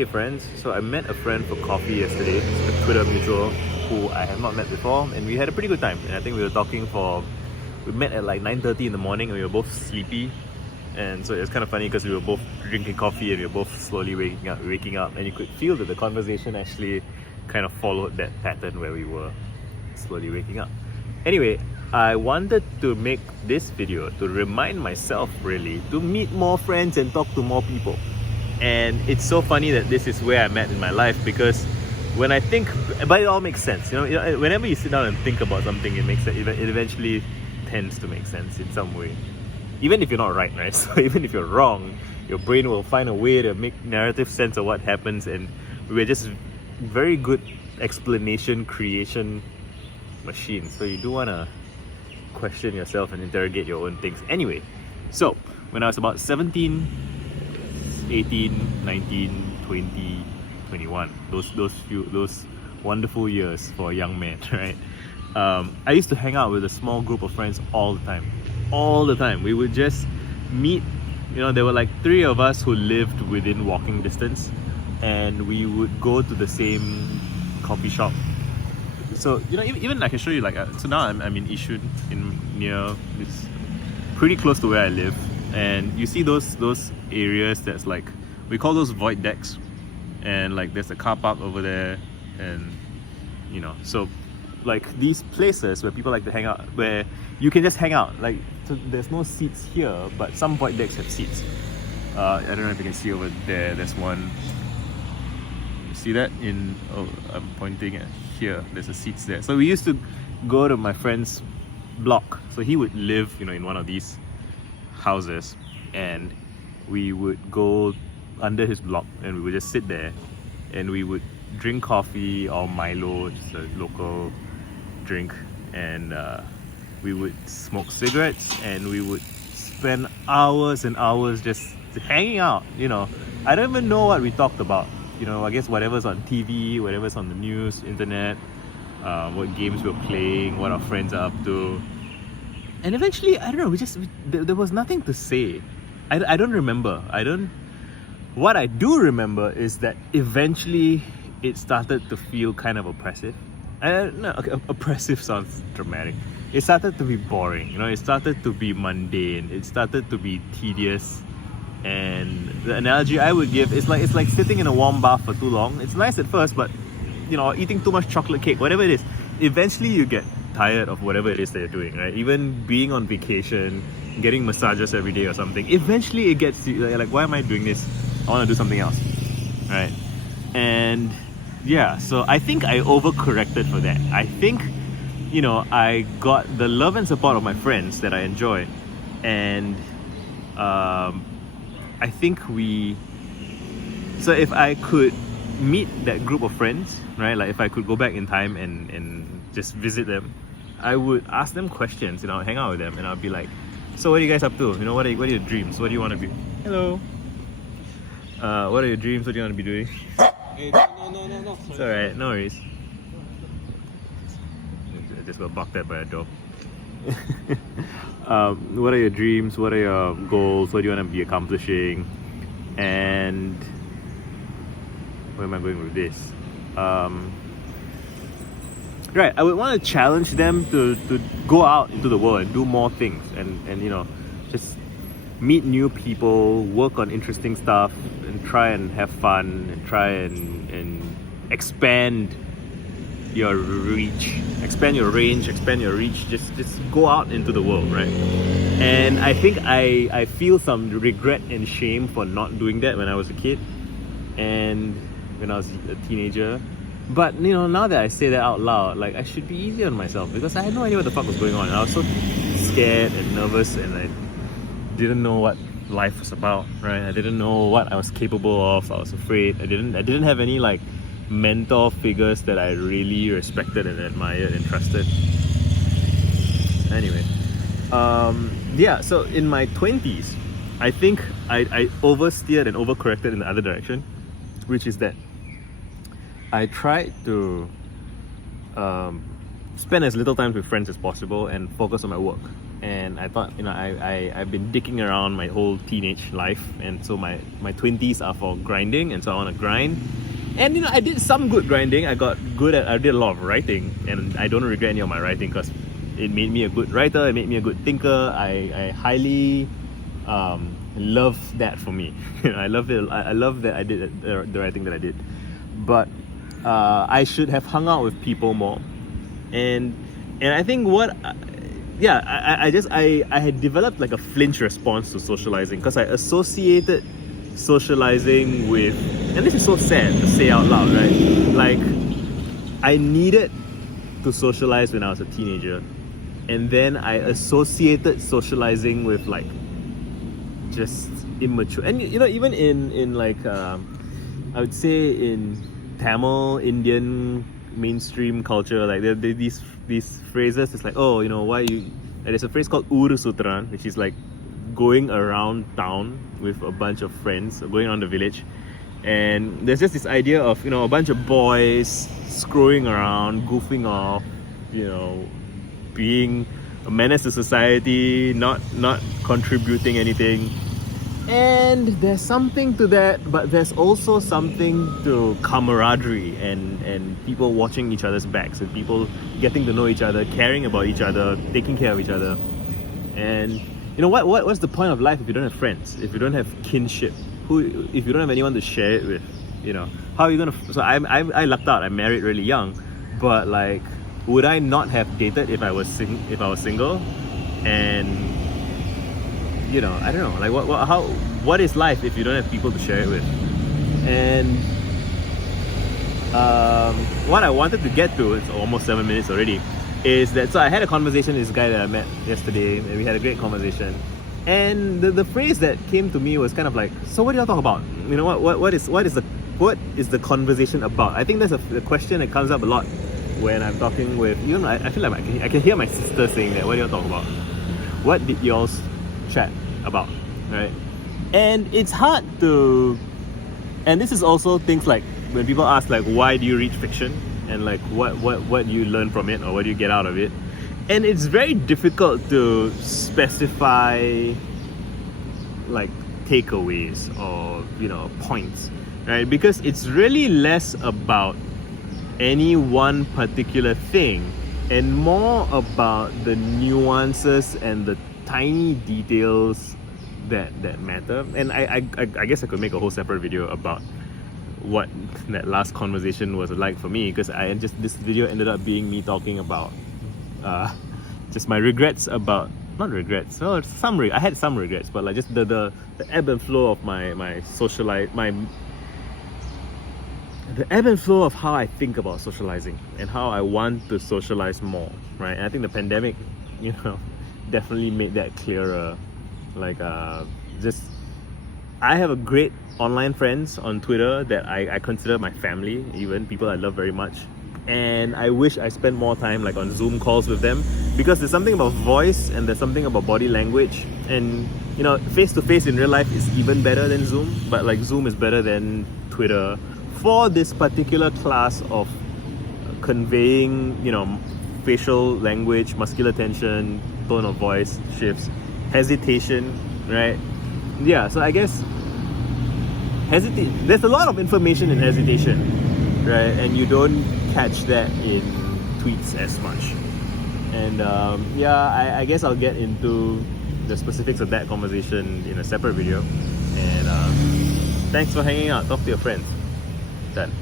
Hey friends, so I met a friend for coffee yesterday, a Twitter mutual who I have not met before, and we had a pretty good time. And I think we were talking we met at like 9:30 in the morning and we were both sleepy. And so it was kind of funny because we were both drinking coffee and we were both slowly waking up, and you could feel that the conversation actually kind of followed that pattern where we were slowly waking up. Anyway, I wanted to make this video to remind myself really to meet more friends and talk to more people. And it's so funny that this is where I'm at in my life, because when I think, but it all makes sense. Whenever you sit down and think about something, it eventually tends to make sense in some way. Even if you're not right? So even if you're wrong, your brain will find a way to make narrative sense of what happens, and we're just very good explanation creation machines. So you do want to question yourself and interrogate your own things. Anyway, so when I was about 17, 18, 19, 20, 21, those wonderful years for a young man, right? I used to hang out with a small group of friends all the time. We would just meet, there were like 3 of us who lived within walking distance, and we would go to the same coffee shop. So, even I can show you, so now I'm in Yishun, it's pretty close to where I live. And you see those areas that's like, we call those void decks, and like there's a car park over there, and so like these places where people like to hang out, where you can just hang out, like, so there's no seats here, but some void decks have seats. I don't know if you can see over there, there's one. You see that? I'm pointing at here, there's a seats there. So we used to go to my friend's block, so he would live in one of these houses, and we would go under his block and we would just sit there and we would drink coffee or Milo, just a local drink, and we would smoke cigarettes, and we would spend hours and hours just hanging out. I don't even know what we talked about. I guess whatever's on TV, whatever's on the news, internet, what games we're playing, what our friends are up to. And eventually, I don't know, there was nothing to say. I don't remember. What I do remember is that eventually it started to feel kind of oppressive. Oppressive sounds dramatic. It started to be boring, it started to be mundane, it started to be tedious. And the analogy I would give is it's like sitting in a warm bath for too long. It's nice at first, but eating too much chocolate cake, whatever it is, eventually you get tired of whatever it is that you're doing, right? Even being on vacation, getting massages every day or something, eventually it gets to like, why am I doing this? I want to do something else, right? And yeah, so I think I overcorrected for that. I think I got the love and support of my friends that I enjoyed, and I think so if I could meet that group of friends, right, like if I could go back in time and just visit them, I would ask them questions, hang out with them, and I'd be like, so what are you guys up to? What are your dreams? What do you want to be? Hello. What are your dreams? What do you want to be doing? Hey, no. It's alright, no worries. I just got barked at by a dog. What are your dreams? What are your goals? What do you want to be accomplishing? And where am I going with this? Right, I would want to challenge them to go out into the world and do more things, and just meet new people, work on interesting stuff, and try and have fun, and try and expand your reach, expand your range, expand your reach. Just go out into the world, right? And I think I feel some regret and shame for not doing that when I was a kid and when I was a teenager. But now that I say that out loud, like, I should be easy on myself, because I had no idea what the fuck was going on. And I was so scared and nervous, and I didn't know what life was about, right? I didn't know what I was capable of. I was afraid. I didn't have any like mentor figures that I really respected and admired and trusted. Anyway, yeah, so in my 20s, I think I oversteered and overcorrected in the other direction, which is that I tried to spend as little time with friends as possible and focus on my work. and I thought, I've been dicking around my whole teenage life, and so my 20s are for grinding, and so I want to grind. And I did some good grinding. I did a lot of writing, and I don't regret any of my writing because it made me a good writer, it made me a good thinker. I highly love that for me. I love it. I love that I did the writing that I did. But I should have hung out with people more. And I think I had developed like a flinch response to socializing because I associated socializing with, and this is so sad to say out loud, right? Like, I needed to socialize when I was a teenager, and then I associated socializing with like just immature. And even in like I would say in Tamil Indian mainstream culture, like there these phrases. It's like, oh, why you, there's a phrase called urusutran, which is like going around town with a bunch of friends, going around the village, and there's just this idea of a bunch of boys screwing around, goofing off, being a menace to society, not contributing anything. And there's something to that, but there's also something to camaraderie and people watching each other's backs, and people getting to know each other, caring about each other, taking care of each other. And what's the point of life if you don't have friends, if you don't have kinship, if you don't have anyone to share it with? How are you gonna? So I lucked out. I married really young, but like, would I not have dated if I was single? And I don't know, like what is life if you don't have people to share it with? And what I wanted to get to, it's almost 7 minutes already, is that, so I had a conversation with this guy that I met yesterday, and we had a great conversation. And the phrase that came to me was kind of like, so what do y'all talk about? What is the conversation about? I think that's a question that comes up a lot when I'm talking with, I feel like I can hear my sister saying that. What do y'all talk about? What did y'all chat about, right? And it's hard to, and this is also things like when people ask like, why do you read fiction, and like what do you learn from it, or what do you get out of it? And it's very difficult to specify like takeaways or points, right? Because it's really less about any one particular thing and more about the nuances and the tiny details that matter. And I guess I could make a whole separate video about what that last conversation was like for me, because this video ended up being me talking about just my regrets about, not regrets, well, I had some regrets, but like just the ebb and flow of my the ebb and flow of how I think about socializing and how I want to socialize more, right? And I think the pandemic, definitely made that clearer. Like, just, I have a great online friends on Twitter that I consider my family, even people I love very much. And I wish I spent more time like on Zoom calls with them, because there's something about voice and there's something about body language. And face to face in real life is even better than Zoom, but like Zoom is better than Twitter for this particular class of conveying, facial language, muscular tension, tone of voice shifts, hesitation, right? Yeah, so I guess there's a lot of information in hesitation, right? And you don't catch that in tweets as much. And I guess I'll get into the specifics of that conversation in a separate video. And thanks for hanging out. Talk to your friends. Done.